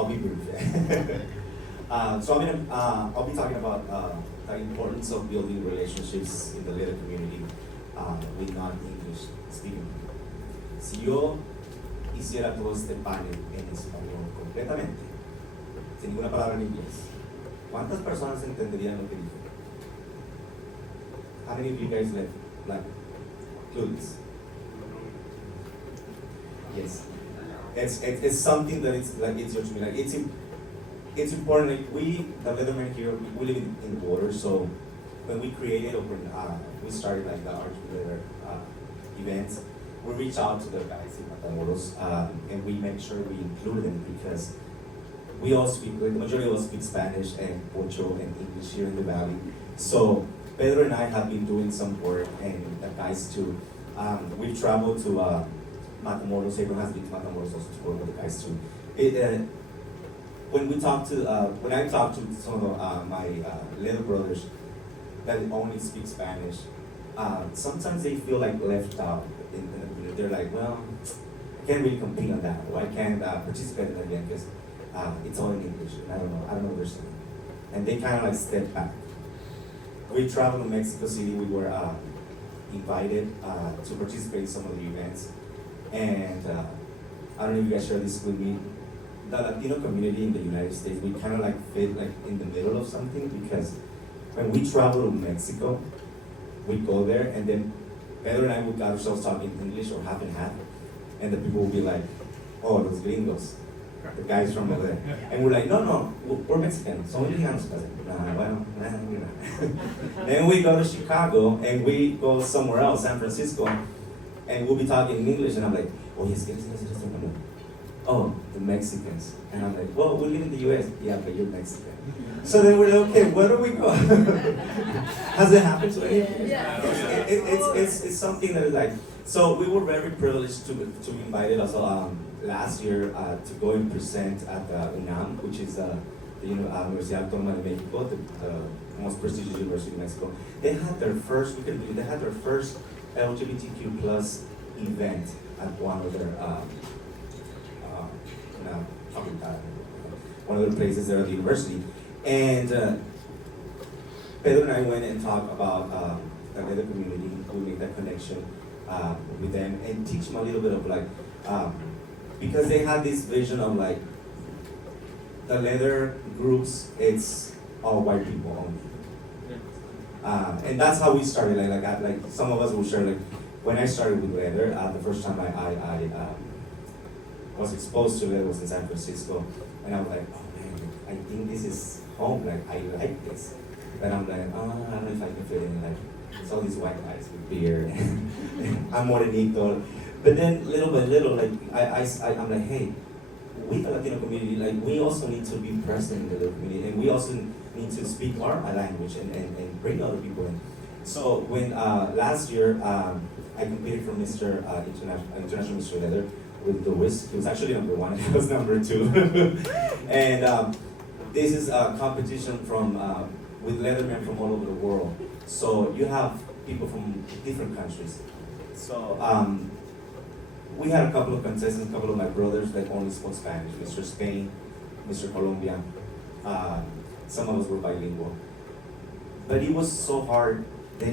I'll be brief. I'll be talking about the importance of building relationships in the leather community with non-English speaking people. Si yo hiciera todo este panel en español completamente, sin ninguna palabra en inglés, ¿cuántas personas entenderían lo que dije? How many of you guys left like clueless? Yes. It's something that it's like it's your to me. Like it's important. Like the Leatherman here, we live in the water, so when we created or when we started like the Arch Leather events, we reach out to the guys in Matamoros and we make sure we include them because we all speak, like the majority of us speak Spanish and Pocho and English here in the valley. So Pedro and I have been doing some work and the guys too. We've traveled to Matamoros. Everyone has been to Matamoros also to work with the guys too. When I talk to some of my little brothers that only speak Spanish, sometimes they feel like left out. They're like, well, I can't really compete on that, or I can't participate in that again because it's all in English. And I don't know what they're saying. And they kind of like step back. We traveled to Mexico City. We were invited to participate in some of the events. And I don't know if you guys share this with me. The Latino community in the United States, we kind of like fit like in the middle of something because when we travel to Mexico, we go there and then Pedro and I would got ourselves talking English or half and half, and the people would be like, "Oh, los gringos, the guys from over there," and we're like, "No, we're Mexican, somos mexicanos." Bueno, then we go to Chicago and we go somewhere else, San Francisco, and we'll be talking in English, and I'm like, "Oh, yes, yes. Oh, the Mexicans." And I'm like, "Well, we live in the US." "Yeah, but you're Mexican." So then we're like, "Okay, where do we go?" Has it happened to anyone? Yeah. It's something that is like, so we were very privileged to be invited also last year to go and present at the UNAM, which is the Universidad Autónoma de México, the most prestigious university in Mexico. They had their first, LGBTQ plus event at one of their one of the places there at the university. And Pedro and I went and talked about the leather community. We made that connection with them and teach them a little bit of like, because they had this vision of like, the leather groups, it's all white people only. And that's how we started. Like some of us will share, like, when I started with leather, the first time I was exposed to leather was in San Francisco, and I was like, oh man, I think this is home. Like I like this, but I'm like, oh, I don't know if I can fit in. Like it's all these white guys with beard. I'm morenito, but then little by little, like I'm like, hey, we the Latino community, like we also need to be present in the community, and we also need to speak our language and bring other people in. So when last year I competed for Mr. International Mr. Leather with Lewis. He was actually number one, and I was number two. And this is a competition from with leathermen from all over the world. So you have people from different countries. So we had a couple of contestants, a couple of my brothers that only spoke Spanish, Mr. Spain, Mr. Colombia. Some of us were bilingual. But it was so hard. To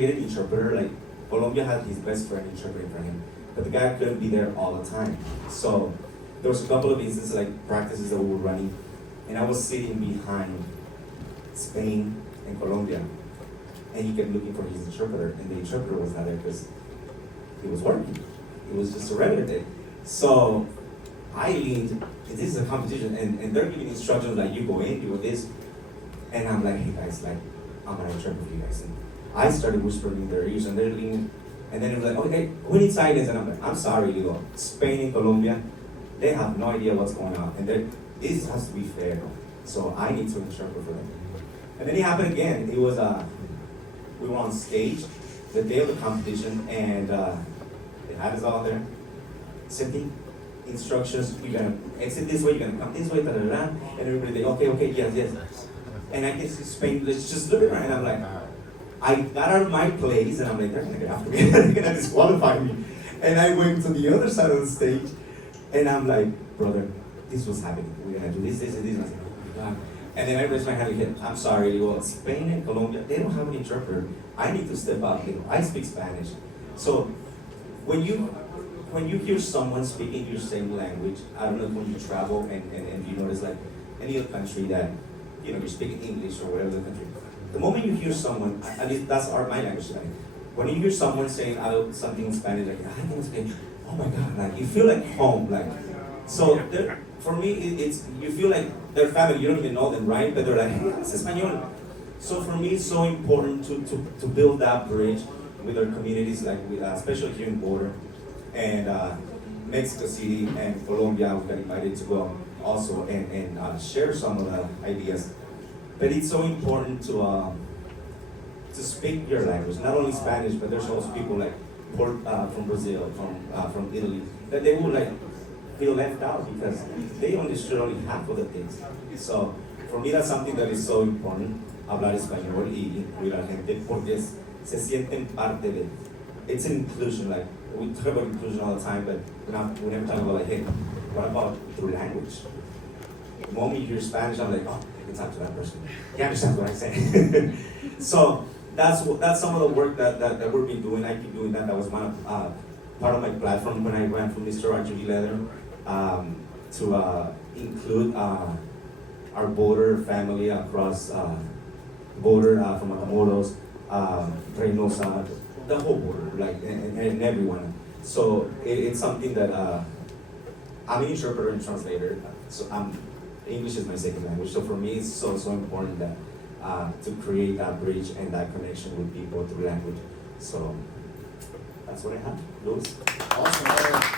get an interpreter, like Colombia had his best friend interpreting for him, but the guy couldn't be there all the time. So there was a couple of instances, like practices that we were running, and I was sitting behind Spain and Colombia, and he kept looking for his interpreter, and the interpreter was not there because he was working. It was just a regular day. So I leaned, this is a competition, and they're giving instructions like, you go in, you do this, and I'm like, hey guys, like, I'm gonna interpret for you guys. And I started whispering in their ears, and they're leaning, and then it was like, okay, we need silence, and I'm like, I'm sorry, you know, Spain and Colombia, they have no idea what's going on, and this has to be fair, so I need to interpret for them. And then it happened again. It was, we were on stage the day of the competition, and they had us all there, sending instructions, we're gonna exit this way, you're gonna come this way, and everybody, okay, yes. And I get to Spain, let's just look around, and I'm like, I got out of my place, and I'm like, they're gonna get after me, they're gonna disqualify me. And I went to the other side of the stage, and I'm like, brother, this was happening. We're gonna do this, and this. And I said, oh my God. And then I raised my hand again. I'm sorry. Well, Spain and Colombia, they don't have an interpreter. I need to step up. I speak Spanish. So when you hear someone speaking your same language, I don't know when you travel and you notice like any other country that you're speaking English or whatever the country. The moment you hear someone, at least that's my language. Like, when you hear someone saying something in Spanish, like I can speak, oh my God, like you feel like home, like so. For me, it's you feel like they're family. You don't even know them, right? But they're like, hey, it's español. So for me, it's so important to build that bridge with our communities, like with, especially here in border and Mexico City and Colombia. We got invited to go also and share some of the ideas. But it's so important to speak your language, not only Spanish, but there's also people like from Brazil, from Italy, that they would like feel left out because they understood only half of the things. So for me, that's something that is so important, hablar español y incluir a la gente, porque se sienten parte de. It's an inclusion, like we talk about inclusion all the time, but we never talk about like, hey, what about through language? The moment you hear Spanish, I'm like, oh, I can talk to that person. He understands what I'm saying. So that's some of the work that we've been doing. I keep doing that. That was one part of my platform when I ran from Mr. RGB Leather to include our border family across border from Matamoros, Reynosa, the whole border, like and everyone. So it's something that I'm an interpreter and translator. So English is my second language. So for me, it's so important that to create that bridge and that connection with people through language. So that's what I have, Louis. Awesome.